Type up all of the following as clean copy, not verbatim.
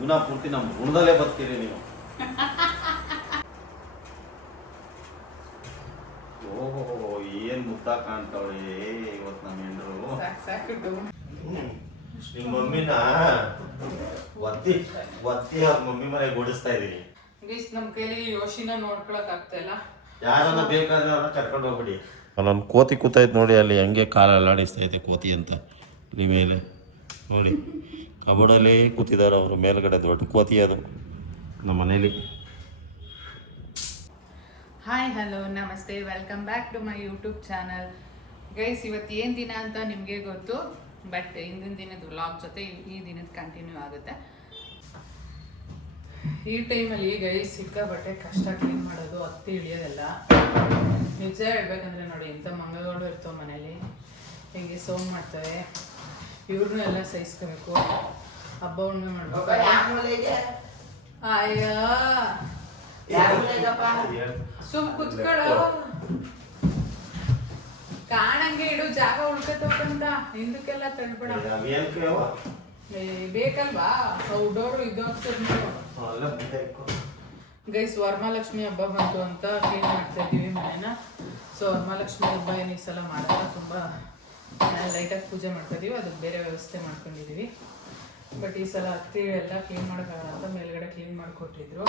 ಜೀವನ ಪೂರ್ತಿ ನಮ್ಮ ಋಣದಲ್ಲೇ ಬದುಕಿರಿ ನೀವು. ಓಹೋ ಏನ್ ಮುದ್ದ ಕಾಣ್ತಾವಳೆ ಇವತ್ತು ನಮ್ಮ ಹೆಂಡ್ರು. ನಿಮ್ಮ ಮಮ್ಮಿನ ಒತ್ತಿ ಅವ್ರ ಮಮ್ಮಿ ಮನೆಗೆ ಓಡಿಸ್ತಾ ಇದೀನಿ. ನಮ್ ಕೈಲಿ ಯೋಶಿನ ನೋಡ್ಕೊಳಕ್ ಆಗ್ತಾ ಇಲ್ಲ. ಯಾರನ್ನ ಬೇಕಾದ್ರೆ ಅವ್ರನ್ನ ಕರ್ಕೊಂಡು ಹೋಗ್ಬಿಡಿ. ಅಲ್ಲೊಂದು ಕೋತಿ ಕೂತೈತೆ ನೋಡಿ, ಅಲ್ಲಿ ಹೆಂಗೆ ಕಾಲ ಅಲ್ಲಾಡಿಸ್ತೈತೆ ಕೋತಿ ಅಂತ. ಇಲ್ಲಿ ಮೇಲೆ ನೋಡಿ ಕಬೋರ್ಡಲ್ಲಿ ಕೂತಿದ್ದಾರೆ ಅವರು, ಮೇಲ್ಗಡೆ ದೊಡ್ಡ ಕೋತಿ ಅದು ನಮ್ಮ ಮನೇಲಿ. ಹಾಯ್ ಹಲೋ ನಮಸ್ತೆ, welcome back to my YouTube channel. Guys ಇವತ್ತು ಏನು ದಿನ ಅಂತ ನಿಮಗೆ ಗೊತ್ತು, ಬಟ್ ಹಿಂದಿನ ದಿನದ ವ್ಲಾಗ್ ಜೊತೆ ಈ ದಿನದ ಕಂಟಿನ್ಯೂ ಆಗುತ್ತೆ. ಈ ಟೈಮಲ್ಲಿ ಗೈಸ್ ಸಿಕ್ಕಾಬಟ್ಟೆ ಕಷ್ಟ ಕ್ಲೀನ್ ಮಾಡೋದು, ಹತ್ತಿ ಇಳಿಯೋದೆಲ್ಲ. ನಿಜ ಹೇಳ್ಬೇಕಂದ್ರೆ ನೋಡಿ, ಇಂಥ ಮಂಗಗಳು ಇರ್ತವೆ ಮನೇಲಿ, ಹಿಂಗೆ ಸೋಮ್ ಮಾಡ್ತವೆ. ಇವ್ರನ್ನೆಲ್ಲ ಸಹಿಸ್ಕೋಬೇಕು, ಹಬ್ಬ ಹುಣ್ಣಿಮೆ ಮಾಡ್ಬೇಕು. ಅಯ್ಯೋ ಸುಮ್ ಕುತ್ಕೊಳ್ಳೋ, ಕಾಣಂಗೆ ಇಡು, ಜಾಗ ಉಳ್ಕತ್ತಂತ ಹಿಂದಕ್ಕೆಲ್ಲ ತಳ್ಬೇಡ. ಬೇಕಲ್ವಾ ಔಡೋರು ಇದು ಗೈಸ್. ವರಮಹಾಲಕ್ಷ್ಮಿ ಹಬ್ಬ ಬಂತು ಅಂತ ಕ್ಲೀನ್ ಮಾಡ್ತಾ ಇದ್ದೀವಿ ಮನೇನ. ಸೊ ವರಮಹಾಲಕ್ಷ್ಮಿ ಹಬ್ಬ ಏನು ಈ ಸಲ ಮಾಡಲ್ಲ, ತುಂಬ ಲೈಟಾಗಿ ಪೂಜೆ ಮಾಡ್ತಾ ಇದೀವಿ, ಅದಕ್ಕೆ ಬೇರೆ ವ್ಯವಸ್ಥೆ ಮಾಡ್ಕೊಂಡಿದ್ದೀವಿ. ಬಟ್ ಈ ಸಲ ಹತ್ತಿ ಎಲ್ಲ ಕ್ಲೀನ್ ಮಾಡೋಕ್ಕಾಗಲ್ಲ ಅಂತ ಮೇಲ್ಗಡೆ ಕ್ಲೀನ್ ಮಾಡಿಕೊಟ್ಟಿದ್ರು,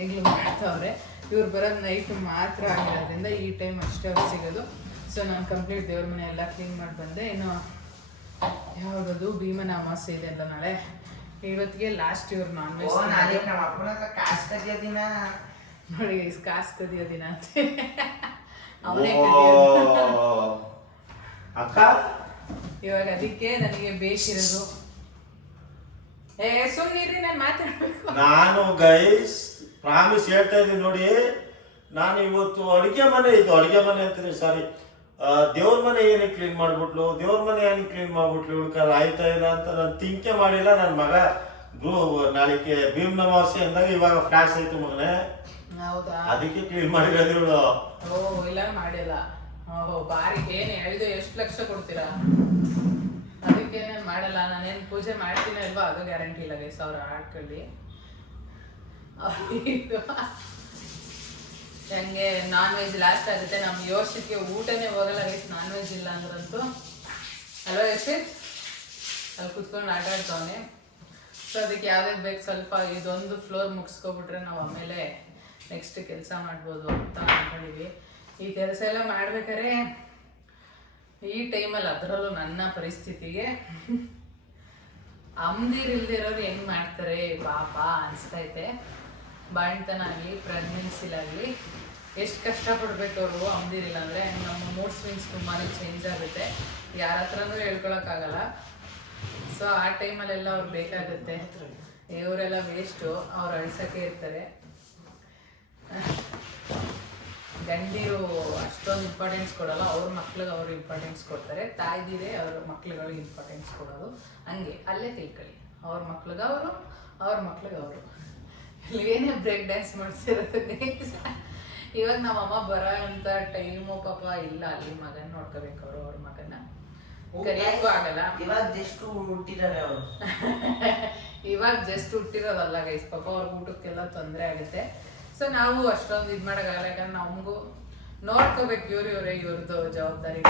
ಈಗಲೂ ಮಾಡ್ತಾವ್ರೆ. ಇವ್ರು ಬರೋದು ನೈಟ್ ಮಾತ್ರ ಆಗಿರೋದ್ರಿಂದ ಈ ಟೈಮ್ ಅಷ್ಟೇ ಅವ್ರು ಸಿಗೋದು. ಸೊ ನಾನು ಕಂಪ್ಲೀಟ್ ದೇವ್ರ ಮನೆ ಎಲ್ಲ ಕ್ಲೀನ್ ಮಾಡಿ ಬಂದೆ. ಇನ್ನು ಯಾವುದದು ಭೀಮನ ಅಮಾವಾಸ್ಯೆ ಇದೆ ಅಲ್ಲ ನಾಳೆ, ಇವತ್ತಿಗೆ ಲಾಸ್ಟ್ ಇವ್ರು ನಾನ್ ವೆಜ್ ನೋಡಿ. ಕಾಸು ಕದಿಯೋ ದಿನ ಅಂತ ಅವನೇ ಇವಾಗ ಅದಕ್ಕೆ ನನಗೆ ಬೇಕಿರೋದು. ಸುಮ್ಮನಿರಿ, ನಾನು ಮಾತಾಡ್ಬೇಕು. ನಾನು ಗೈಸ್ ಪ್ರಾಮಿಸ್ ಹೇಳ್ತಾ ಇದ್ದೀನಿ ನೋಡಿ, ನಾನು ಇವತ್ತು ಅಡುಗೆ ಮನೆ ಅಂತೀನಿ, ಸಾರಿ ದೇವ್ರ ಮನೆ ಏನಕ್ಕೆ ಕ್ಲೀನ್ ಮಾಡ್ಬಿಟ್ಲು, ದೇವ್ರ ಮನೆ ಏನಕ್ಕೆ ಕ್ಲೀನ್ ಮಾಡ್ಬಿಟ್ಲು, ಇವಳು ಆಯ್ತಾ ಇಲ್ಲ ಅಂತ ನಾನು ತಿಂಕೆ ಮಾಡಿಲ್ಲ. ನನ್ನ ಮಗ ನಾಳೆಗೆ ಭೀಮ್ ಅಮಾವಾಸ್ಯೆ ಅಂದಾಗ ಇವಾಗ ಫ್ಲಾಶ್ ಆಯ್ತು ಮಗನೇ, ಅದಕ್ಕೆ ಕ್ಲೀನ್ ಮಾಡಿರೋದು ಇವಳು. ಇಲ್ಲ ಮಾಡಿಲ್ಲ. ಬಾರಿ ಏನು ಹೇಳಿದ್ದು, ಎಷ್ಟು ಲಕ್ಷ ಕೊಡ್ತೀರಾ? ಅದಕ್ಕೆ ನಾನು ಮಾಡಲ್ಲ. ನಾನೇನು ಪೂಜೆ ಮಾಡ್ತೀನಿ ಅಲ್ವಾ, ಅದು ಗ್ಯಾರಂಟಿ ಇಲ್ಲ ಗೈಸ್. ಅವ್ರು ಆಡ್ಕೊಳ್ಳಿ. ಹೆಂಗೆ ನಾನ್ ವೆಜ್ ಲಾಸ್ಟ್ ಆಗುತ್ತೆ, ನಮ್ಮ ಯೋಶಕ್ಕೆ ಊಟನೇ ಹೋಗಲ್ಲ ಗೈಸ್ ನಾನ್ ವೆಜ್ ಇಲ್ಲ ಅಂದ್ರಂತೂ ಅಲ್ವಾ ಯಶಿತ್? ಅಲ್ಲಿ ಕುತ್ಕೊಂಡು ಆಟ ಆಡ್ತಾವನೆ. ಸೊ ಅದಕ್ಕೆ ಯಾವ್ದು ಬೇಕು ಸ್ವಲ್ಪ ಇದೊಂದು ಫ್ಲೋರ್ ಮುಗಿಸ್ಕೊಬಿಟ್ರೆ ನಾವು ಆಮೇಲೆ ನೆಕ್ಸ್ಟ್ ಕೆಲಸ ಮಾಡ್ಬೋದು ಅಂತ ಅಂದ್ಕೊಂಡಿದ್ವಿ. ಈ ಕೆಲಸ ಎಲ್ಲ ಮಾಡ್ಬೇಕಾದ್ರೆ ಈ ಟೈಮಲ್ಲಿ, ಅದರಲ್ಲೂ ನನ್ನ ಪರಿಸ್ಥಿತಿಗೆ ಅಮ್ದಿರಿಲ್ದಿರೋರು ಹೆಂಗೆ ಮಾಡ್ತಾರೆ ಪಾಪ ಅನಿಸ್ತೈತೆ. ಬಾಣ್ತನ ಆಗಲಿ ಪ್ರೆಗ್ನೆನ್ಸಿಲಾಗಲಿ ಎಷ್ಟು ಕಷ್ಟಪಡ್ಬೇಕು ಅವರು ಅಮ್ದಿರಿಲ್ಲ ಅಂದರೆ. ನಮ್ಮ ಮೂಡ್ ಸ್ವಿಂಗ್ಸ್ ತುಂಬಾ ಚೇಂಜ್ ಆಗುತ್ತೆ, ಯಾರ ಹತ್ರನೂ ಹೇಳ್ಕೊಳಕ್ಕಾಗಲ್ಲ. ಸೊ ಆ ಟೈಮಲ್ಲೆಲ್ಲ ಅವ್ರು ಬೇಕಾಗುತ್ತೆ. ಇವರೆಲ್ಲ ವೇಸ್ಟು, ಅವ್ರು ಅಳಿಸೋಕ್ಕೆ ಇರ್ತಾರೆ. ಗಂಡಿರು ಅಷ್ಟೊಂದು ಇಂಪಾರ್ಟೆನ್ಸ್ ಕೊಡೋಲ್ಲ, ಅವ್ರ ಮಕ್ಳಿಗೆ ಅವರು ಇಂಪಾರ್ಟೆನ್ಸ್ ಕೊಡ್ತಾರೆ. ತಾಯ್ದಿರೇ ಅವ್ರ ಮಕ್ಳುಗಳಿಗೆ ಇಂಪಾರ್ಟೆನ್ಸ್ ಕೊಡೋದು. ಹಂಗೆ ಅಲ್ಲೇ ತಿಳ್ಕೊಳ್ಳಿ, ಅವ್ರ ಮಕ್ಳಿಗೆ ಅವರು, ಅವ್ರ ಮಕ್ಳಿಗೆ ಅವರು. ಏನೇ ಬ್ರೇಕ್ ಡ್ಯಾನ್ಸ್ ಮಾಡಿಸಿರೋದು. ಇವಾಗ ನಮ್ಮಮ್ಮ ಬರೋ ಅಂತ ಟೈಮು ಪಾಪ ಇಲ್ಲ, ಅಲ್ಲಿ ಮಗನ ನೋಡ್ಕೋಬೇಕು ಅವರು, ಅವ್ರ ಮಗನ ಕರಿಯೋಕ್ಕೂ ಆಗಲ್ಲ. ಇವಾಗ ಜಸ್ಟ್ ಹುಟ್ಟಿರೋದಲ್ಲ ಗೈಸ್, ಪಾಪ ಅವ್ರ ಊಟಕ್ಕೆಲ್ಲ ತೊಂದರೆ ಆಗುತ್ತೆ. ಸೊ ನಾವು ಅಷ್ಟೊಂದು ಇದು ಮಾಡೋಕ್ಕಾಗಲ್ಲ, ಯಾಕಂದ್ರೆ ನಮಗೂ ನೋಡ್ಕೋಬೇಕು. ಇವ್ರದ್ದು ಜವಾಬ್ದಾರಿ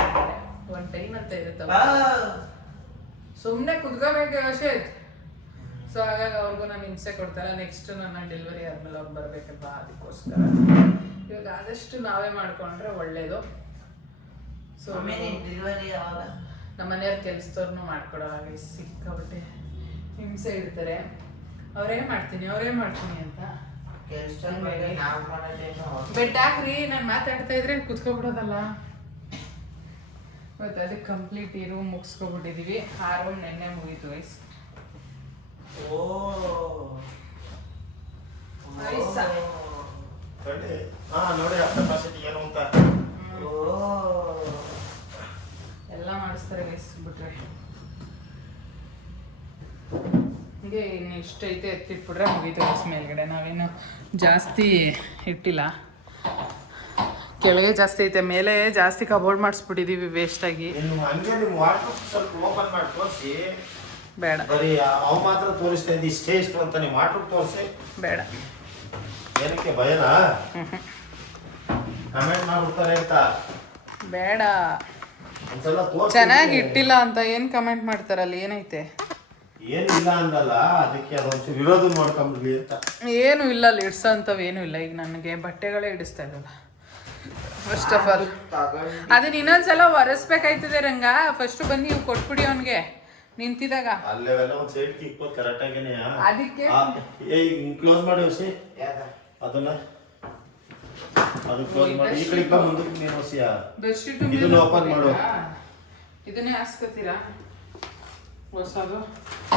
ಒಂದು ಟೈಮ್ ಅಂತ ಇರುತ್ತೆ, ಸುಮ್ಮನೆ ಕುತ್ಕೋಬೇಕು ಯೋಶಿತ್. ಸೊ ಹಾಗಾಗಿ ಅವ್ರಿಗೂ ನಾನು ಹಿಂಸೆ ಕೊಡ್ತಾರೆ. ನೆಕ್ಸ್ಟ್ ನನ್ನ ಡೆಲಿವರಿ ಆದ್ಮೇಲೆ ಅವ್ರು ಬರ್ಬೇಕಲ್ವಾ, ಅದಕ್ಕೋಸ್ಕರ ಇವಾಗ ಆದಷ್ಟು ನಾವೇ ಮಾಡ್ಕೊಂಡ್ರೆ ಒಳ್ಳೇದು. ಸೊ ನಮ್ಮ ಮನೆಯವ್ರ ಕೆಲ್ಸದವ್ರನ್ನೂ ಮಾಡ್ಕೊಡೋ ಹಾಗೆ ಸಿಕ್ಕಾಬಿಟ್ಟೆ ಹಿಂಸೆ ಇಡ್ತಾರೆ. ಅವರೇ ಮಾಡ್ತೀನಿ ಅಂತ. ಬೆಡ್ ಹಾಕ್ರಿ, ನಾನು ಮಾತಾಡ್ತಾ ಇದ್ರೆ ಕುತ್ಕೊಬಿಡೋದಲ್ಲ. ಮತ್ತೆ ಅದಕ್ಕೆ ಕಂಪ್ಲೀಟ್ ಈ ರೂಮ್ ಮುಗಿಸ್ಕೊಬಿಟ್ಟಿದೀವಿ. ಆ ರೂಮ್ ನೆನ್ನೆ ಮುಗೀತು ವಯಸ್. ಎಲ್ಲ ಮಾಡಿಸ್ತಾರೆ ವಯಸ್ ಬಿಟ್ರೆ. ಹೀಗೆ ಇನ್ನು ಇಷ್ಟೈತೆ ಎತ್ತಿಟ್ಬಿಟ್ರೆ ಮುಗೀತು ವಯಸ್. ಮೇಲ್ಗಡೆ ನಾವೇನು ಜಾಸ್ತಿ ಇಟ್ಟಿಲ್ಲ, ಕೆಳಗೆ ಜಾಸ್ತಿ ಐತೆ, ಮೇಲೆ ಜಾಸ್ತಿ ಕಬೋರ್ಡ್ ಮಾಡಿಸ್ಬಿಟ್ಟಿದೀವಿ ವೇಸ್ಟಾಗಿ. ಬೇಡ ಬರೀ ಅವ್ ಮಾತ್ರ ತೋರಿಸ್ತಾ ಇದ್ದಿ ಇಷ್ಟೇ ಇಷ್ಟು ಅಂತ ನೀವು ಮಾಡ್ಬಿಟ್ಟು ತೋರಿಸಿ. ಬೇಡ. ಏನಕ್ಕೆ ಭಯನಾ? ಕಮೆಂಟ್ ಮಾಡ್ಬಿಡ್ತಾರೆ ಅಂತ ಬೇಡ. ಒಂದ್ಸಲ ತೋರಿಸಿ. ಚೆನ್ನಾಗಿ ಇಟ್ಟಿಲ್ಲ ಅಂತ ಏನು ಕಮೆಂಟ್ ಮಾಡ್ತಾರಲ್ಲ, ಏನೈತೆ? ಏನಿಲ್ಲ ಅಂದಲ್ಲ, ಅದಕ್ಕೆ ಅದೊಂಚೂರು ಇರೋದು ನೋಡ್ಕೊಂಬಿಡ್ಲಿ ಅಂತ. ಏನು ಇಲ್ಲ ಅಲ್ಲಿ ಇಡ್ಸೋ ಅಂಥವು ಏನೂ ಇಲ್ಲ. ಈಗ ನನಗೆ ಬಟ್ಟೆಗಳೇ ಇಡಿಸ್ತಾ ಇದ್ದಲ್ಲ ಫಸ್ಟ್ ಆಫ್ ಆಲ್. ಅದನ್ನ ಇನ್ನೊಂದ್ಸಲ ಒರೆಸ್ಬೇಕಾಯ್ತದೆ ರಂಗ. ಫಸ್ಟ್ ಬಂದು ಇವು ಕೊಟ್ಬಿಡಿ ಅವನಿಗೆ ನಿಂತಿದಾಗ. ಅಲ್ಲೆಲ್ಲ ಒಂದು ಸೈಡ್ಗೆ ಇಕ್ಬೋದು ಕರೆಕ್ಟಾಗೇನೆ. ಅದಕ್ಕೆ ಕ್ಲೋಸ್ ಮಾಡಿ ಹೊಸಿ ಅದನ್ನ, ಅದು ಕ್ಲೋಸ್ ಮಾಡಿ ಈ ಕಡೆ ಮುಂದಕ್ಕೆ ನೀನು ಹೊಸಿಯ ಬೆಡ್ಶೀಟ್ ಇದನ್ನ ಓಪನ್ ಮಾಡು. ಇದನ್ನೇ ಹಾಸ್ಕೊತೀರಾ ಹೊಸದು?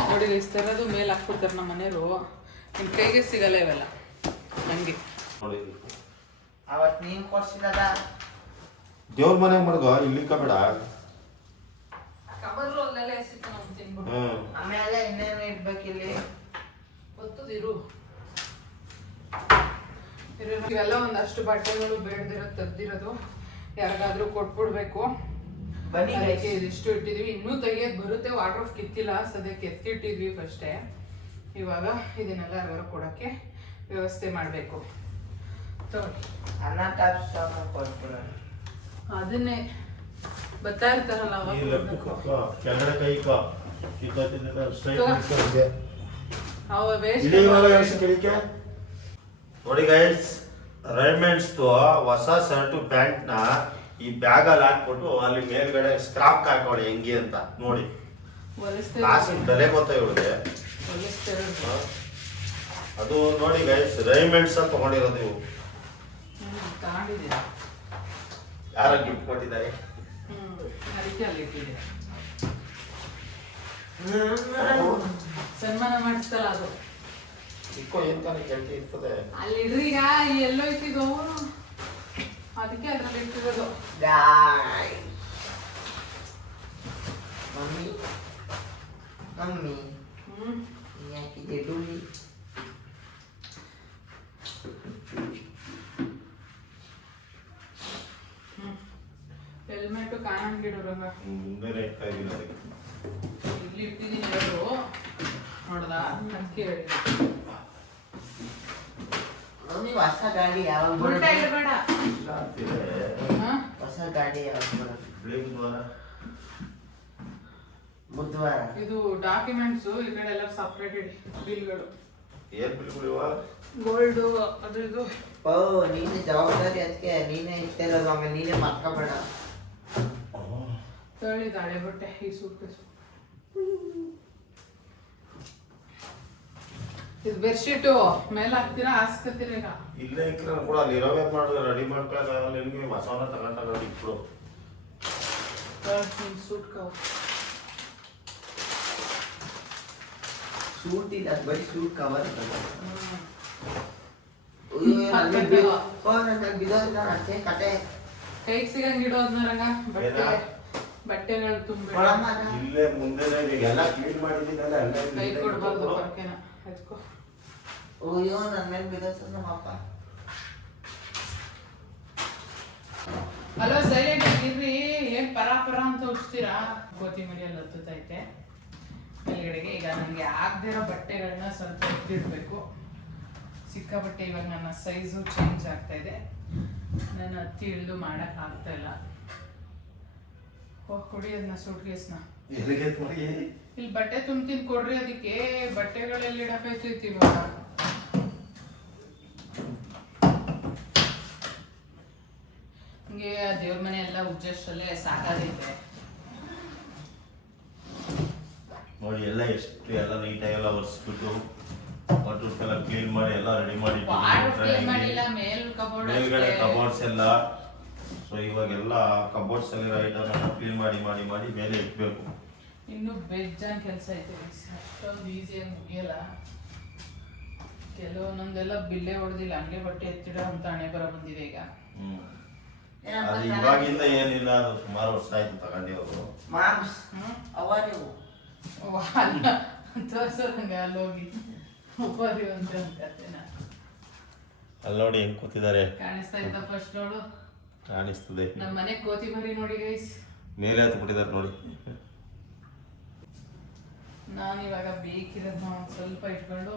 ನೋಡಿ ಇಸ್ತರದು ಮೇಲೆ ಹಾಕ್ಬಿಡ್ತಾರೆ ನಮ್ಮ ಮನೆಯವರು. ನಿಮ್ಮ ಕೈಗೆ ಸಿಗಲ್ಲ ಇವೆಲ್ಲ ಹಂಗೆ. ನೋಡಿ ಅವತ್ತು ನೀನು ಕೊಡ್ಸಿಲ್ಲದ ದೇವ್ರ ಮನೆಗೆ ಮಡ್ಗೋ, ಇಲ್ಲಿ ಕಬೇಡ. ಕಬರ್ಲು ಅಲ್ಲೆಲ್ಲ ಎಸಿತು ನಾವು ತಿನ್ಬಿಟ್ಟು. ಆಮೇಲೆ ಇನ್ನೇನು ಇಡ್ಬೇಕಿಲ್ಲಿ ಗೊತ್ತದಿರು. ಇವೆಲ್ಲ ಒಂದಷ್ಟು ಬಟ್ಟೆಗಳು ಬೇಡದಿರೋ ತೆಗ್ದಿರೋದು ಯಾರಿಗಾದ್ರೂ ಕೊಟ್ಬಿಡ್ಬೇಕು. ಬನ್ನಿ ಅದಕ್ಕೆ ಇದಿಷ್ಟು ಇಟ್ಟಿದ್ವಿ. ಇನ್ನೂ ತೆಗಿಯೋದು ಬರುತ್ತೆ. ವಾಟರ್ ಆಫ್ ಕಿತ್ತಿಲ್ಲ, ಸದ್ಯಕ್ಕೆ ಎತ್ತಿಟ್ಟಿದ್ವಿ ಫಸ್ಟೇ. ಇವಾಗ ಇದನ್ನೆಲ್ಲ ಯಾರು ಕೊಡೋಕ್ಕೆ ವ್ಯವಸ್ಥೆ ಮಾಡಬೇಕು. ತಗೊಳ್ಳಿ. ಅನ್ನ ಟಾಪ್ ಕೊಟ್ಬಿಡೋಣ. ಅದನ್ನೇ ಬರ್ತಾ ಇರ್ತಾರಲ್ಲ ಕೆಳಗಡೆ ಕೈ ಅವ ವೇಸ್ಟ್. ನೋಡಿ ಗೈಸ್, ರೈಮೆಂಡ್ಸ್ ಹೊಸ ಶರ್ಟು ಪ್ಯಾಂಟ್ ನ ಈ ಬ್ಯಾಗ್ ಅಲ್ಲಿ ಹಾಕ್ಬಿಟ್ಟು ಅಲ್ಲಿ ಮೇಲ್ಗಡೆ ಸ್ಕ್ರಾಪ್ ಹಾಕೊಳ್ಳಿ ಹೆಂಗೆ ಅಂತ ನೋಡಿ. ಕಾಸಿನ ಬೆಲೆ ಗೊತ್ತಾ ಇವ್ರಿಗೆ. ಅದು ನೋಡಿ ಗೈಸ್, ರೈಮೆಂಡ್ಸ್ ಅಂತ ತಗೊಂಡಿರೋದು ಇವು. ಯಾರ ಗಿಫ್ಟ್ ಕೊಟ್ಟಿದ್ದಾರೆ? ಸನ್ಮಾನ ಮಾಡಿಸ್ತಲ್ಲ ಅದು. ಇಕ್ಕೋ ಏನ್ ತಾನೇ ಕೆಲ್ಟಿ ಇರ್ತದೆ ಅಲ್ಲಿ ಇಡ್ರೀಗ ಎಲ್ಲೋ ಇಟ್ಟಿದ್ದು ಅದಕ್ಕೆ ಅದ್ರಲ್ಲಿ ಇಟ್ಟಿರೋದು. ಮಮ್ಮಿ ಮಮ್ಮಿ ಯಾಕಿದೆ ಡೂಲಿ? ಹೆಲ್ಮೆಟ್ ಕಾಣಂಗಿಡೋರಂಗ ಮುಂದೆನೆ ಇರ್ತಾ ಇದ್ದೀನಿ ಅದಕ್ಕೆ. ಇಲ್ಲಿ ಇಟ್ಟಿದ್ದೀನಿ ಎರಡು ನೋಡ್ದ ಅದಕ್ಕೆ ಹೇಳಿ. ಮಮ್ಮಿ ಹೊಸ ಗಾಡಿ ಯಾವಾಗ ಉಲ್ಟಾ ಇಡಬೇಡ. ಇಲ್ಲ ಅಂತಿದೆ. ಹೊಸ ಗಾಡಿ ಯಾವಾಗ ಬರೋದು? ಬುಧವಾರ ಬುಧವಾರ. ಇದು ಡಾಕ್ಯುಮೆಂಟ್ಸ್ ಈ ಕಡೆ ಎಲ್ಲ ಸಪ್ರೇಟ್ ಇಡಿ. ಬಿಲ್ಗಳು ಏನ್ ಬಿಲ್ಗಳು? ಗೋಲ್ಡು ಅದು ಇದು. ಓ ನೀನೆ ಜವಾಬ್ದಾರಿ, ಅದಕ್ಕೆ ನೀನೇ ಇಟ್ಟಿರೋದು. ಆಮೇಲೆ ನೀನೇ ಮರ್ಕೋಬೇಡ. ತಳಿ ತಾಳೆ ಬಟ್ಟೆ ಈ ಸೂಟ್ಕೇಸು. ಇದು ಬೆಡ್ಶೀಟು ಮೇಲೆ ಹಾಕ್ತೀರಾ ಹಾಸ್ಕತ್ತೀರ ಈಗ? ಇಲ್ಲೇ ಇಕ್ರೆ ಕೂಡ ಅಲ್ಲಿ ಇರೋವೇ ಮಾಡಿದ್ರೆ ರೆಡಿ ಮಾಡ್ಕೊಳ್ಳೋಕ್ಕಾಗಲ್ಲ ನಿಮಗೆ. ಹೊಸವನ್ನ ತಗೊಂಡಾಗ ಇಟ್ಬಿಡು. ಸೂಟ್ ಕವರ್ ಸೂಟ್ ಇಲ್ಲ, ಅದು ಬರೀ ಸೂಟ್ ಕವರ್. ಕೈಗೆ ಸಿಗಂಗ್ ಇಡೋದ್ನ ರಂಗ. ಬಟ್ಟೆಗಳು ತುಂಬ ಇಲ್ಲೇ ಮುಂದೆನೆ ಎಲ್ಲ ಕ್ಲೀನ್ ಮಾಡಿದ್ದೀನಲ್ಲ ಅಲ್ಲೇ ಕೈ ಕೊಡ್ಬಾರ್ದು ಪರ್ಕೆನ ಹಚ್ಕೋ. ಅಯ್ಯೋ ನನ್ನ ಮೇಲೆ ಬಿದ್ದೋದು ನಮ್ಮಪ್ಪ. ಹಲೋ ಸೈಲೆಂಟ್ ಆಗಿರ್ರಿ. ಏನ್ ಪರ ಅಂತ ಉಡ್ಸ್ತೀರಾ? ಕೊತ್ತಿಮರಿ ಎಲ್ಲ ಹತ್ತೈತೆ ಮೇಲ್ಗಡೆಗೆ. ಈಗ ನನಗೆ ಆಗದಿರೋ ಬಟ್ಟೆಗಳನ್ನ ಸ್ವಲ್ಪ ಎತ್ತಿಡ್ಬೇಕು. ಸಿಕ್ಕಾಬಟ್ಟೆ ಇವಾಗ ನನ್ನ ಸೈಜು ಚೇಂಜ್ ಆಗ್ತಾ ಇದೆ. ನಾನು ಹತ್ತಿ ಇಳಿದು ಮಾಡಕ್ ಆಗ್ತಾ ಇಲ್ಲ. ಹೋಗಿ ಕೊಡಿ ಅದನ್ನ ಸೂಟ್ಕೇಸ್ನ. ಇಲ್ಲಿ ಬಟ್ಟೆ ತುಂಬ್ತೀನಿ ಕೊಡ್ರಿ. ಅದಕ್ಕೆ ಬಟ್ಟೆಗಳೆಲ್ಲ ಇಡಕೈತೈತಿ ಇವಾಗ. ಹಂಗೆ ದೇವ್ರ ಮನೆ ಎಲ್ಲ ಉಜ್ಜಷ್ಟಲ್ಲೇ ಸಾಕಾಗೈತೆ ನೋಡಿ. ಎಲ್ಲ ಎಷ್ಟು ಎಲ್ಲ ನೀಟಾಗಿ ಎಲ್ಲ ಒರೆಸ್ಬಿಟ್ಟು ಎಲ್ಲ ಕ್ಲೀನ್ ಮಾಡಿ ಎಲ್ಲ ರೆಡಿ ಮಾಡಿ ಮೇಲ್ಗಡೆ ಕಬೋರ್ಡ್ಸ್ ಎಲ್ಲ. ಸೊ ಇವಾಗೆಲ್ಲ ಕಬೋರ್ಡ್ಸ್ ಎಲ್ಲ ಐಟಮ್ ಎಲ್ಲ ಕ್ಲೀನ್ ಮಾಡಿ ಮಾಡಿ ಮಾಡಿ ಮೇಲೆ ಇಟ್ಬೇಕು. ಇನ್ನು ಬೇಜಾನ್ ಕೆಲಸ ಐತೆ. ಅಷ್ಟೊಂದು ಈಸಿಯಾಗಿ ಮುಗಿಯಲ್ಲ. ಕೆಲವೊಂದೊಂದೆಲ್ಲ ಬಿಲ್ಲೆ ಹೊಡೆದಿಲ್ಲ, ಹಂಗೆ ಬಟ್ಟೆ ಎತ್ತಿಡೋ ಅಂತ ಹಣೆ ಬರ ಬಂದಿದೆ ಈಗ. ಅದು ಇವಾಗಿಂದ ಏನಿಲ್ಲ, ಅದು ಸುಮಾರು ವರ್ಷ ಆಯ್ತು ತಗೊಂಡಿರೋದು. ತೋರ್ಸೋದಂಗ ಅಲ್ಲೋಗಿ ಉಪಾಧಿ ಅಂತ ಅನ್ಕತ್ತೇನ. ಅಲ್ಲಿ ನೋಡಿ ಹೆಂಗ್ ಕೂತಿದ್ದಾರೆ. ಕಾಣಿಸ್ತಾ ಇದ್ದ ಫಸ್ಟ್ ನೋಡು. ಕಾಣಿಸ್ತದೆ. ನಮ್ಮ ಮನೆ ಕೋತಿ ಮರಿ ನೋಡಿ ಗೈಸ್. ಮೇಲೆ ಹತ್ತು ಬಿಟ್ಟಿದ್ದಾರೆ ನೋಡಿ. ನಾನಿವಾಗ ಬೇಕಿರೋದನ್ನ ಒಂದು ಸ್ವಲ್ಪ ಇಟ್ಕೊಂಡು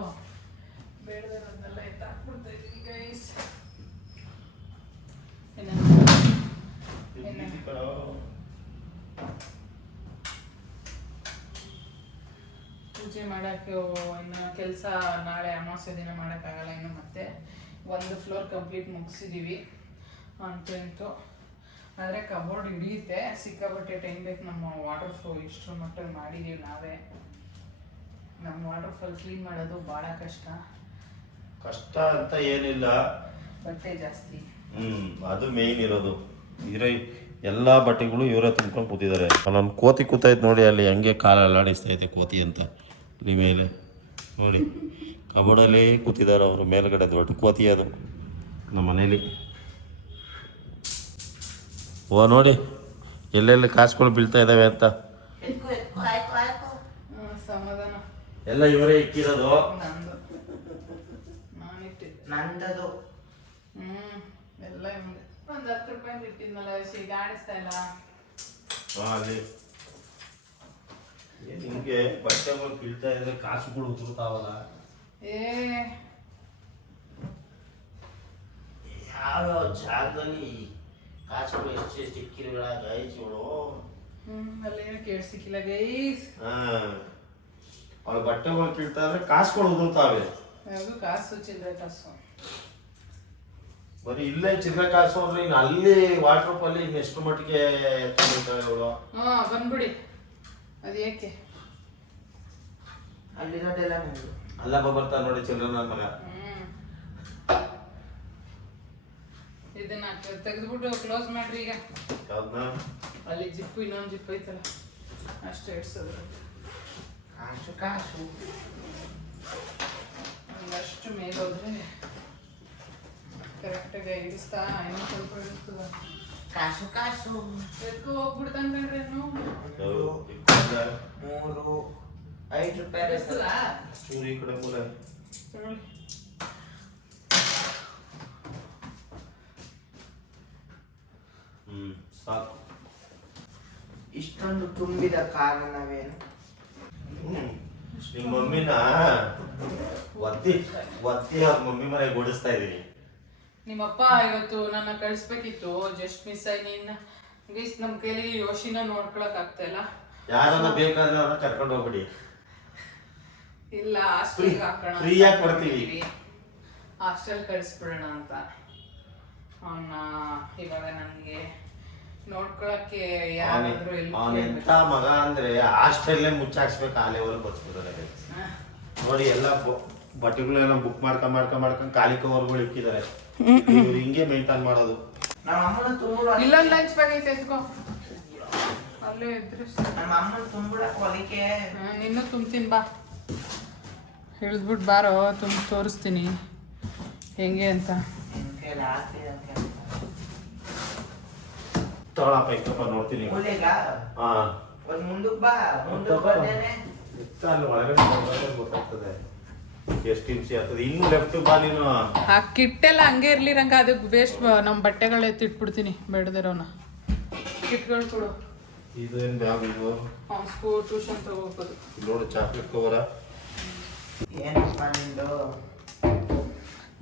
ಬೇಡದಿರೋದನ್ನೆಲ್ಲ ಎತ್ತಾಕ್ಬಿಡ್ತಾ ಇದ್ದೀನಿ ಗೈಸ್. ಪೂಜೆ ಮಾಡೋಕ್ಕೆ ಇನ್ನು ಕೆಲಸ ನಾಳೆ ಅಮಾವಾಸ್ಯೆ ದಿನ ಮಾಡೋಕ್ಕಾಗಲ್ಲ. ಇನ್ನು ಮತ್ತೆ ಒಂದು ಫ್ಲೋರ್ ಕಂಪ್ಲೀಟ್ ಮುಗಿಸಿದ್ದೀವಿ ಅಂತೂ ಇಂತು. ಆದರೆ ಕಬೋರ್ಡ್ ಹಿಡಿಯುತ್ತೆ, ಸಿಕ್ಕಾಪಟ್ಟೆ ಟೈಮ್ ಬೇಕು. ನಮ್ಮ ವಾಟರ್ ಫ್ಲೋ ಇಷ್ಟರ ಮಟ್ಟಿಗೆ ಮಾಡಿದ್ದೀವಿ ನಾವೇ. ನಮ್ಮ ವಾಟರ್ ಫಾಲ್ ಕ್ಲೀನ್ ಮಾಡೋದು ಭಾಳ ಕಷ್ಟ. ಕಷ್ಟ ಅಂತ ಏನಿಲ್ಲ, ಬಟ್ಟೆ ಜಾಸ್ತಿ. ಅದು ಮೇಯ್ನ್ ಇರೋದು. ಇರೋ ಎಲ್ಲ ಬಟ್ಟೆಗಳು ಇವರೇ ತುಂಬ್ಕೊಂಡು ಕೂತಿದ್ದಾರೆ. ನನ್ನ ಕೋತಿ ಕೂತೈತೆ ನೋಡಿ, ಅಲ್ಲಿ ಹಂಗೆ ಕಾಲ ಅಲ್ಲಾಡಿಸ್ತೈತೆ ಕೋತಿ ಅಂತ. ಇಲ್ಲಿ ಮೇಲೆ ನೋಡಿ ಕಬೋರ್ಡಲ್ಲಿ ಕೂತಿದ್ದಾರೆ ಅವರು, ಮೇಲ್ಗಡೆ ದೊಡ್ಡ ಕೋತಿ ಅದು ನಮ್ಮ ಮನೇಲಿ. ಓ ನೋಡಿ ಎಲ್ಲೆಲ್ಲಿ ಕಾಸುಗಳು ಬೀಳ್ತಾ ಇದ್ದಾವೆ ಅಂತ. ಸಮಾಧಾನ ಎಲ್ಲ ಇವರೇ ಇಕ್ಕಿರೋದು. ನಂದು ನಾನಿಟ್ಟಿದ್ದೆ. ನಂದದು ಎಲ್ಲ ಮುಂದೆ ಒಂದು 10 ರೂಪಾಯಿ ಇಟ್ಟಿದ್ನಲ್ಲ, ಕಾಣಿಸ್ತಾ ಇಲ್ಲ. ಅಲ್ಲಿ ನಿಮಗೆ ಬಟ್ಟೆಗಳು ಬೀಳ್ತಾ ಇದ್ರೆ ಕಾಸುಗಳು ಉದುರ್ತಾವಲ್ಲ. ಯಾವ ಜಾಗದಲ್ಲಿ ಕಾಸುಗಳು ಎಷ್ಟು ಇಕ್ಕಿರುಗಳ ಗೈಸ್ಗಳು. ಅಲ್ಲೇನು ಕೇಳಿಸಿಕ್ಕಿಲ್ಲ ಗೈಸ್. ಅವ್ರ ಬಟ್ಟೆಗಳು ಬೀಳ್ತಾ ಇದ್ರೆ ಕಾಸುಗಳು ಉದುರ್ತಾವೆ. ಯಾವುದು ಕಾಸು ಚಿಲ್ಲರೆ ಕಾಸು. ಬರೀ ಇಲ್ಲೇ ಚಿಲ್ಲರೆ ಕಾಸು ಅಂದ್ರೆ ಇನ್ನು ಅಲ್ಲಿ ವಾಟ್ರೂಪ್ ಅಲ್ಲಿ ಇನ್ನೆಷ್ಟು ಮಟ್ಟಿಗೆ ಎತ್ಕೊಂಡಿರ್ತಾಳೆ ಅವಳು. ಬಂದ್ಬಿಡಿ. ಅದು ಏಕೆ ಅಲ್ಲಿರೋದೆಲ್ಲ ನಂದು. ಅಲ್ಲಪ್ಪ ಬರ್ತಾ ನೋಡಿ ಚಿಲ್ಲರೆ ನನ್ನ ಮಗ. ಇದನ್ನ ತೆಗೆದ್ಬಿಟ್ಟು ಕ್ಲೋಸ್ ಮಾಡ್ರಿ ಈಗ. ಯಾವ್ದನ್ನ? ಅಲ್ಲಿ ಜಿಪ್ಪು ಇನ್ನೊಂದು ಜಿಪ್ ಐತಲ್ಲ, ಅಷ್ಟೇ ಇಡ್ಸೋದು. ಕಾಸು ಕಾಸು ಒಂದಷ್ಟು ಮೇಲೆ ಹೋದ್ರೆ ಕರೆಕ್ಟಾಗಿ ಇಡಿಸ್ತಾ ಇನ್ನೂ ಸ್ವಲ್ಪ ಇಡಿಸ್ತದ. ಕಾಸು ಕಾಸು ಎತ್ಕೊ ಹೋಗ್ಬಿಡ್ತಾನೆ ಕಣ್ರಿ. ಮೂರು 5 ರೂಪಾಯಿ ಚೂರಿ ಈ ಕಡೆ ಕೂಡ ಸಾಕು. ಇಷ್ಟೊಂದು ತುಂಬಿದ ಕಾರಣವೇನು? ನಿಮ್ಮ ಮಮ್ಮಿನ ಒತ್ತಿ ಅವ್ರ ಮಮ್ಮಿ ಮನೆಗೆ ಓಡಿಸ್ತಾ ಇದೀನಿ. ನಿಮ್ಮಪ್ಪ ಇವತ್ತು ನನ್ನ ಕಳಿಸ್ಬೇಕಿತ್ತು, ಜಸ್ಟ್ ಮಿಸ್ ಆಗಿ. ನೀನು ಗೈಸ್ ನಮ್ಮ ಕೈಲಿ ಯೋಶಿನ ನೋಡ್ಕೊಳಕ್ ಆಗ್ತಾ ಇಲ್ಲ. ಯಾರನ್ನ ಬೇಕಾದ್ರೆ ಅವ್ರನ್ನ ಕರ್ಕೊಂಡು ಹೋಗ್ಬಿಡಿ. ಇಲ್ಲ ಹಾಸ್ಟೆಲ್ಗೆ ಹಾಕೋಣ, ಫ್ರೀ ಆಗಿ ಕೊಡ್ತೀವಿ. ಹಾಸ್ಟೆಲ್ ಕಳಿಸ್ಬಿಡೋಣ ಅಂತ. ಅವನ್ನ ಇವಾಗ ನನಗೆ ನೋಡ್ಕೊಳಕ್ಕೆ ಯಾರಾದ್ರೂ ಎಂತ ಮಗ ಅಂದ್ರೆ ಹಾಸ್ಟೆಲ್ಲೇ ಮುಚ್ಚಾಕ್ಸ್ಬೇಕು, ಆ ಲೆವೆಲ್ ಬಚ್ಬಿದ್ದಾರೆ ನೋಡಿ. ಎಲ್ಲ ಬಟ್ಟೆಗಳೆಲ್ಲ ಬುಕ್ ಮಾಡ್ಕೊಂಡ್ ಖಾಲಿ ಕವರ್ಗಳು ಇಕ್ಕಿದ್ದಾರೆ. ಇವ್ರು ಹಿಂಗೆ ಮೇಂಟೈನ್ ಮಾಡೋದು. ನಮ್ಮ ಅಮ್ಮನ ತುಂಬ ಇಲ್ಲೊಂದು ಲಂಚ್ ಬ್ಯಾಗ್ ಐತೆ, ಎತ್ಕೋ. ಅಲ್ಲೇ ಇದ್ರೆ ನಮ್ಮ ಅಮ್ಮನ ತುಂಬಿಡಕ್ಕೆ ಹೊಲಿಕೆ. ನಿನ್ನೂ ತುಂಬ್ತೀನಿ ಬಾ, ಹೇಳಿದ್ಬಿಟ್ಟು ಬಾರೋ, ತೋರಿಸ್ತೀನಿ ಹೆಂಗೆ ಅಂತ. ತಗೊಳಪ್ಪ ಇಕ್ಕಪ್ಪ, ನೋಡ್ತೀನಿ. ಒಂದ್ ಮುಂದಕ್ಕೆ ಬಾ, ಮುಂದಕ್ಕೆ ಬಂದೇನೆ ಅಲ್ಲಿ ಒಳಗಡೆ ಗೊತ್ತಾಗ್ತದೆ ಎಷ್ಟು ಹಿಂಸೆ ಆಗ್ತದೆ. ಇನ್ನು ಲೆಫ್ಟ್ ಬಾ ನೀನು. ಆ ಕಿಟ್ಟೆಲ್ಲ ಹಂಗೆ ಇರ್ಲಿರಂಗ, ಅದಕ್ಕೆ ವೇಸ್ಟ್. ನಮ್ಮ ಬಟ್ಟೆಗಳು ಎತ್ತಿಟ್ಬಿಡ್ತೀನಿ ಬೇಡದಿರೋನ. ಕಿಟ್ಗಳು ಕೊಡು. ಇದು ಏನ್ ಬ್ಯಾಗ್ ಇದು? ಸ್ಕೂಲ್ ಟ್ಯೂಷನ್ ತಗೋಬೋದು. ನೋಡು ಚಾಕ್ಲೇಟ್ ಕವರ. ಏನಪ್ಪ ನಿಂದು?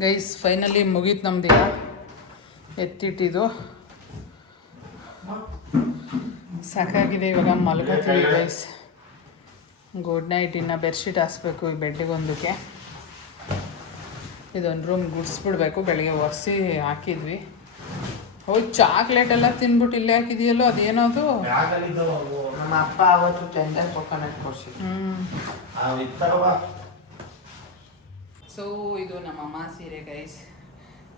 ಗೈಸ್ ಫೈನಲಿ ಮುಗೀತು ನಮ್ದು. ಎತ್ತಿಟ್ಟಿದ್ದು ಸಾಕಾಗಿದೆ. ಇವಾಗ ಮಲ್ಕೋತೀವಿ ಗೈಸ್. Good night. ಇನ್ನು ಬೆಡ್ಶೀಟ್ ಹಾಸ್ಬೇಕು ಈ ಬೆಡ್ಡಿಗೆ ಒಂದಕ್ಕೆ. ಇದೊಂದು ರೂಮ್ ಗುಡಿಸ್ಬಿಡ್ಬೇಕು. ಬೆಳಿಗ್ಗೆ ಒರೆಸಿ ಹಾಕಿದ್ವಿ. ಹೌದು, ಚಾಕ್ಲೇಟ್ ಎಲ್ಲ ತಿನ್ಬಿಟ್ಟು ಇಲ್ಲೇ ಹಾಕಿದೆಯಲ್ಲೋ, ಅದೇನೋದು. ನಮ್ಮ ಅಪ್ಪ ಅವತ್ತು ಟೆಂಡರ್ ಕೊಕೊನಟ್ ಕೊಡ್ಸಿ. ಸೊ ಇದು ನಮ್ಮಮ್ಮ ಸೀರೆ ಗೈಸ್.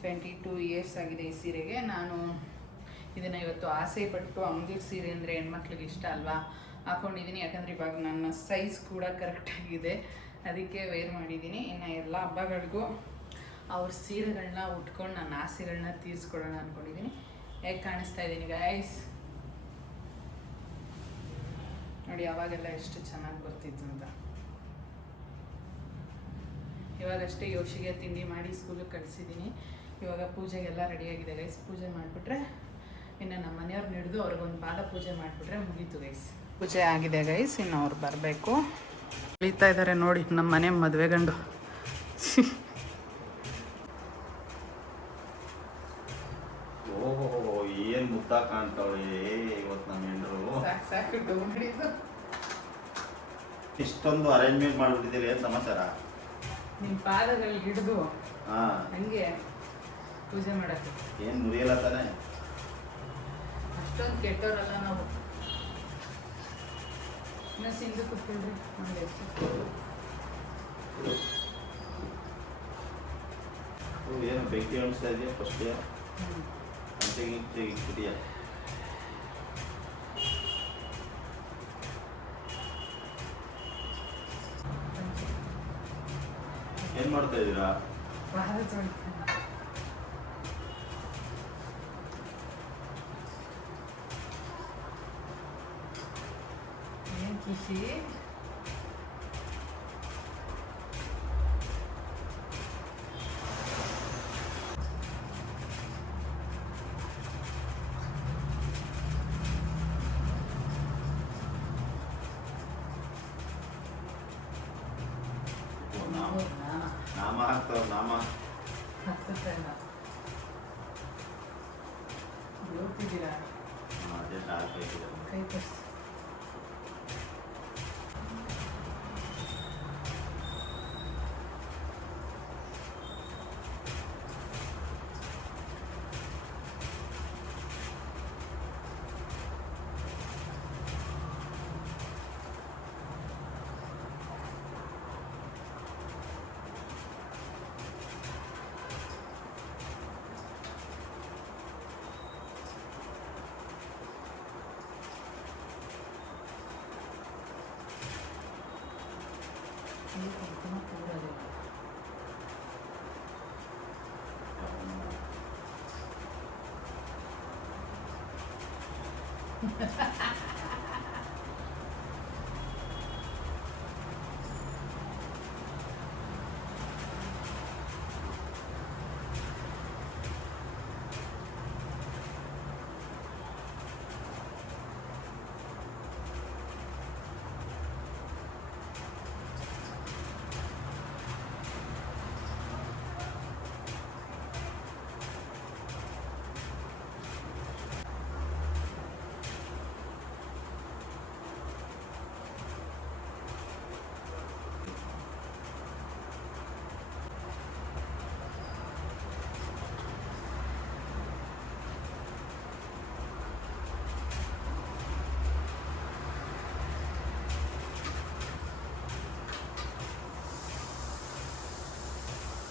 22 ಇಯರ್ಸ್ ಆಗಿದೆ ಈ ಸೀರೆಗೆ. ನಾನು ಇದನ್ನು ಇವತ್ತು ಆಸೆ ಪಟ್ಟು ಅಂಗಡಿ ಸೀರೆ ಅಂದರೆ ಹೆಣ್ಮಕ್ಳಿಗೆ ಇಷ್ಟ ಅಲ್ವಾ, ಹಾಕ್ಕೊಂಡಿದ್ದೀನಿ. ಯಾಕಂದರೆ ಇವಾಗ ನನ್ನ ಸೈಜ್ ಕೂಡ ಕರೆಕ್ಟಾಗಿದೆ, ಅದಕ್ಕೆ ವೇರ್ ಮಾಡಿದ್ದೀನಿ. ಇನ್ನು ಎಲ್ಲ ಹಬ್ಬಗಳಿಗೂ ಅವ್ರ ಸೀರೆಗಳನ್ನ ಉಟ್ಕೊಂಡು ನನ್ನ ಆಸೆಗಳನ್ನ ತೀರಿಸ್ಕೊಡೋಣ ಅಂದ್ಕೊಂಡಿದ್ದೀನಿ. ಹೇಗೆ ಕಾಣಿಸ್ತಾ ಇದ್ದೀನಿ ಗೈಸ್ ನೋಡಿ. ಅವಾಗೆಲ್ಲ ಎಷ್ಟು ಚೆನ್ನಾಗಿ ಬರ್ತಿತ್ತು ಅಂತ. ಇವಾಗಷ್ಟೇ ಯೋಶಿಗೆ ತಿಂಡಿ ಮಾಡಿ ಸ್ಕೂಲಿಗೆ ಕಳಿಸಿದ್ದೀನಿ. ಇವಾಗ ಪೂಜೆಗೆಲ್ಲ ರೆಡಿಯಾಗಿದೆ ಗೈಸ್. ಪೂಜೆ ಮಾಡಿಬಿಟ್ರೆ ಇನ್ನು ನಮ್ಮ ಮನೆಯವ್ರನ್ನ ಹಿಡಿದು ಅವ್ರಿಗೊಂದು ಪಾದ ಪೂಜೆ ಮಾಡಿಬಿಟ್ರೆ ಮುಗೀತು ಗೈಸ್. ಪೂಜೆ ಆಗಿದೆ ಗೈಸ್, ಇನ್ನು ಅವ್ರು ಬರಬೇಕು. ಕಳೀತಾ ಇದ್ದಾರೆ ನೋಡಿ ನಮ್ಮ ಮನೆ ಮದುವೆ ಗಂಡು. ಓಹೋ ಏನ್ ಮುದ್ದ ಕಾಣ್ತಾವಳೆ ಇವತ್ತು ನಮ್ಮ ಹೆಂಡರು. ಇಷ್ಟೊಂದು ಅರೇಂಜ್ಮೆಂಟ್ ಮಾಡ್ಬಿಟ್ಟಿದ್ದೀರಿ, ಏನ್ ಸಮಾಚಾರ? ನಿಮ್ಮ ಪಾದಗಳು ಹಿಡಿದು ಹಾ ಹಂಗೆ ಪೂಜೆ ಮಾಡಕ್ಕೆ. ಏನ್ ಮುರಿಯಲ್ಲ ತಾನೆ? ಅಷ್ಟೊಂದು ಕೆಟ್ಟವರಲ್ಲ ನಾವು. ಇನ್ನು ಸಿಂಧು ಕುತ್ಕೊಳ್ರಿ. ಏನು ಬೆಂಕಿ ಅನಿಸ್ತಾ ಇದೆಯಾ? ಫಸ್ಟ್ ಕುಡಿಯ ಏನ್ ಮಾಡ್ತಾ ಇದ್ದೀರಾ? ಏನ್ ಖುಷಿ. ನಾಮ ಹಾಕ್ತಾವ, ನಾಮ ಹೋಗ್ತಿದ್ದೀರಾ? ಅದೇ ಶಾರ್ಪ್ ಆಯ್ತಿದೆ. ಕೈ ತೋರಿಸಿ.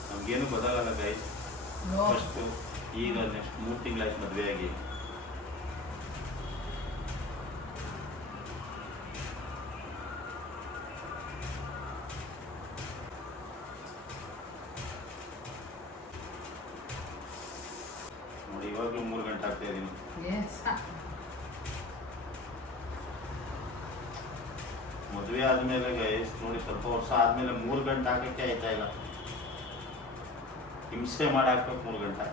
ನಮ್ಗೇನು ಗೊತ್ತಾಗಲ್ಲ ಗೈಸ್. ಫಸ್ಟ್ ಈಗ ನೆಕ್ಸ್ಟ್ 3 ತಿಂಗಳಾಯ್ತು ಮದುವೆ ಆಗಿ. ನೋಡಿ ಇವಾಗಲೂ 3 ಗಂಟೆ ಆಗ್ತಾ ಇದೀನಿ. ಮದುವೆ ಆದ್ಮೇಲೆ ಗೈಸ್ ನೋಡಿ ಸ್ವಲ್ಪ ವರ್ಷ ಆದ್ಮೇಲೆ 3 ಗಂಟೆ ಹಾಕಕ್ಕೆ ಆಯ್ತಾ ಇಲ್ಲ. ಹಿಂಸೆ ಮಾಡಿ ಹಾಕ್ಬೇಕು 3 ಗಂಟೆ.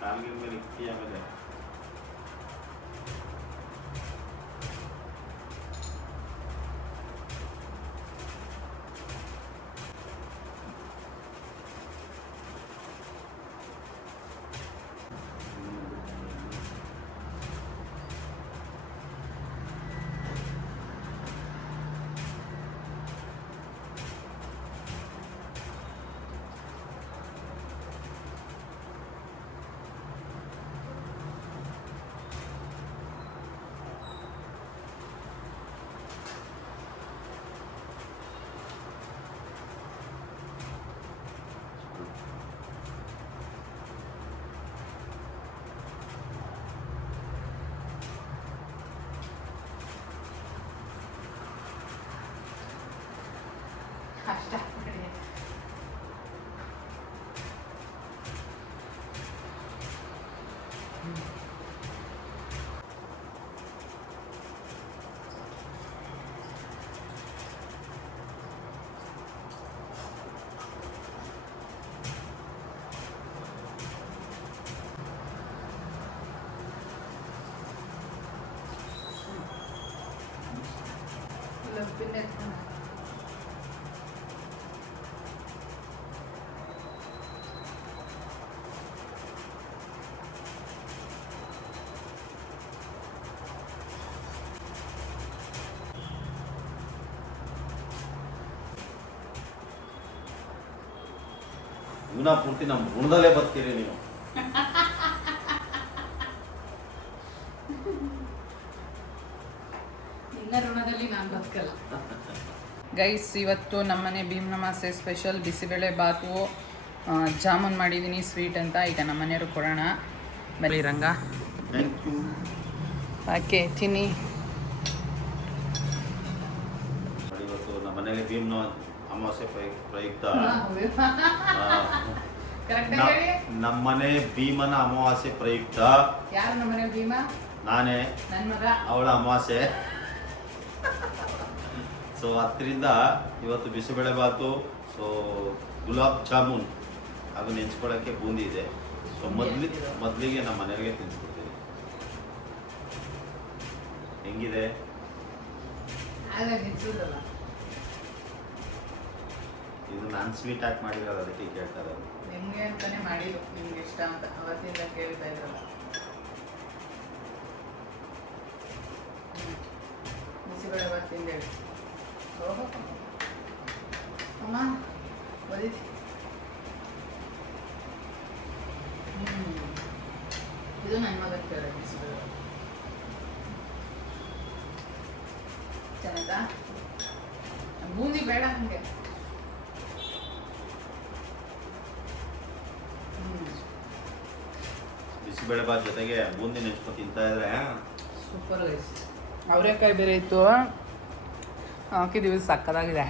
ಕಾಲ್ಗಿನ ಮೇಲೆ ಇಕ್ಕಿ ಆಮೇಲೆ ಪಿನ್ ಎತ್ಕೊಂಡು ಇವನ ಪೂರ್ತಿ ನಮ್ಮ ಋಣದಲ್ಲೇ ಬರ್ತೀರಿ ನೀವು. ನಿನ್ನ ಋಣದಲ್ಲಿ ನಾನು ಬದುಕಲ್ಲ. ಗೈಸ್, ಇವತ್ತು ನಮ್ಮನೆ ಭೀಮನಮಾಸೆ ಸ್ಪೆಷಲ್ ಬಿಸಿಬೇಳೆ ಬಾತು, ಜಾಮೂನ್ ಮಾಡಿದ್ದೀನಿ ಸ್ವೀಟ್ ಅಂತ. ಈಗ ನಮ್ಮನೆಯವರು ಕೊಡೋಣ. ಬರೀ ರಂಗ, ಥ್ಯಾಂಕ್ ಯು. ಓಕೆ, ತಿನ್ನಿ. ಇವತ್ತು ನಮ್ಮ ಮನೇಲಿ ಭೀಮ್ನ ಅಮಾವಾಸ್ಯೆ ಪ್ರಯುಕ್ತ ನಮ್ಮನೆ ಭೀಮನ ಅಮಾವಾಸ್ಯೆ ಪ್ರಯುಕ್ತ. ಯಾರು ನಮ್ಮನೆ ಭೀಮ? ನಾನೇ, ನನ್ನ ಮಗ. ಅವಳ ಅಮಾವಾಸ್ಯೆ. ಸೊ ಅದರಿಂದ ಇವತ್ತು ಬಿಸಿಬೇಳೆ ಬಾತು, ಸೊ ಗುಲಾಬ್ ಜಾಮೂನ್, ಅದು ನೆಂಚ್ಕೊಳ್ಳೋಕ್ಕೆ ಬೂಂದಿ ಇದೆ. ಸೊ ಮೊದಲಿಗೆ ನಮ್ಮ ಮನೆಯವರಿಗೆ ತಿನ್ಸ್ಕೊಡ್ತೀವಿ. ಹೆಂಗಿದೆ? ಇದು ನಾನು ಸ್ವೀಟ್ ಹಾಕಿ ಮಾಡಿರೋದು, ಅದಕ್ಕೆ ಕೇಳ್ತಾರೆ. ನಿಮಗೆ ಅಂತಾನೆ ಮಾಡಿದ್ದು, ನಿಮ್ಗೆ ಇಷ್ಟ ಅಂತ ಅವತ್ತಿಂದ ಕೇಳ್ತಾ ಇದ್ರಲ್ಲ. ಬಿಸಿಬೇಳೆ ಬಾತ್ ತಿಂದೇಳಿ. ಓಹೋ ಅಮ್ಮ ಓದಿತಿ. ಇದು ನನ್ನ ಮಗ ಕೇಳಿ ಬಿಸಿಬೇಳೆ ಚೆನ್ನಾಯ್ತಾ? ಬೂಂದಿ ಬೇಡ ಹಂಗೆ. ಬಿಸಿಬೇಳೆ ಬಾತ್ ಜೊತೆಗೆ ಬೂಂದಿ ನೆಂಚ್ಕೊ ತಿಂತಾ ಇದ್ರೆ ಸೂಪರ್ ಗೈಸ್. ಅವರೆಕಾಯಿ ಬೇರೆ ಇತ್ತು, ಹಾಕಿದ್ದೀವಿ, ಸಕ್ಕತ್ತಾಗಿದೆ.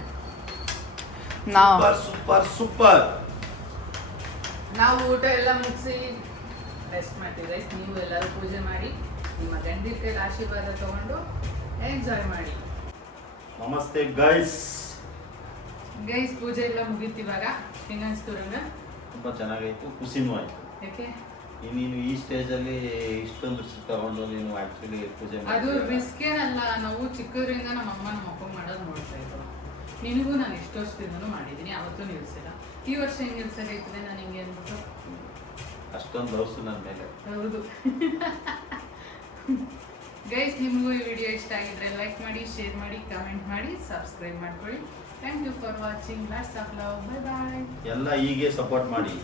Super super. ನಾವು ಊಟ ಎಲ್ಲ ಮುಗಿಸಿ ರೆಸ್ಟ್ ಮಾಡ್ತೀವಿ ಗೈಸ್. ನೀವು ಎಲ್ಲರೂ ಪೂಜೆ ಮಾಡಿ ನಿಮ್ಮ ಗಂಡಿರ ಕೈಲಿ ಆಶೀರ್ವಾದ ತಗೊಂಡು ಎಂಜಾಯ್ ಮಾಡಿ. ನಮಸ್ತೆ ಗೈಸ್. ಗೈಸ್, ಪೂಜೆ ಎಲ್ಲ ಮುಗೀತು. ಇವಾಗ ಹೆಂಗನ್ಸ್ತು ರಂಗ? ತುಂಬ ಚೆನ್ನಾಗಾಯ್ತು, ಖುಷಿನೂ ಆಯ್ತು. ಯಾಕೆ ನೀನು ಈ ಸ್ಟೇಜಲ್ಲಿ ಇಷ್ಟೊಂದು ರಿಸ್ಕ್ ತಗೊಂಡು ನೀನು ಆ್ಯಕ್ಚುಲಿ ಪೂಜೆ ಅದು ರಿಸ್ಕ್ ಏನಲ್ಲ. ನಾವು ಚಿಕ್ಕವರಿಂದ ನಮ್ಮ ಅಮ್ಮ ನಮ್ಮ ಅಪ್ಪ ಮಾಡೋದು ನೋಡ್ತಾ ಇದ್ದೋ. ನಿನಗೂ ನಾನು ಎಷ್ಟು ವರ್ಷದಿಂದನೂ ಮಾಡಿದ್ದೀನಿ, ಯಾವತ್ತೂ ನಿಲ್ಸಿಲ್ಲ. ಈ ವರ್ಷ ಹೆಂಗೆ ನಿಲ್ಸೋದೈತದೆ ನಾನು ಹಿಂಗೆ ಅಂದ್ಬಿಟ್ಟು. ಅಷ್ಟೊಂದು ದೋಸ್ತು ನನ್ನ ಮೇಲೆ. ಹೌದು ಗೈಸ್, ನಿಮಗೂ ಈ ವಿಡಿಯೋ ಇಷ್ಟ ಆಗಿದ್ರೆ ಲೈಕ್ ಮಾಡಿ, ಶೇರ್ ಮಾಡಿ, ಕಮೆಂಟ್ ಮಾಡಿ, ಸಬ್ಸ್ಕ್ರೈಬ್ ಮಾಡ್ಕೊಳ್ಳಿ. Thank you for watching. Lots of love. Bye bye. ಎಲ್ಲ ಹೀಗೆ ಸಪೋರ್ಟ್ ಮಾಡಿ.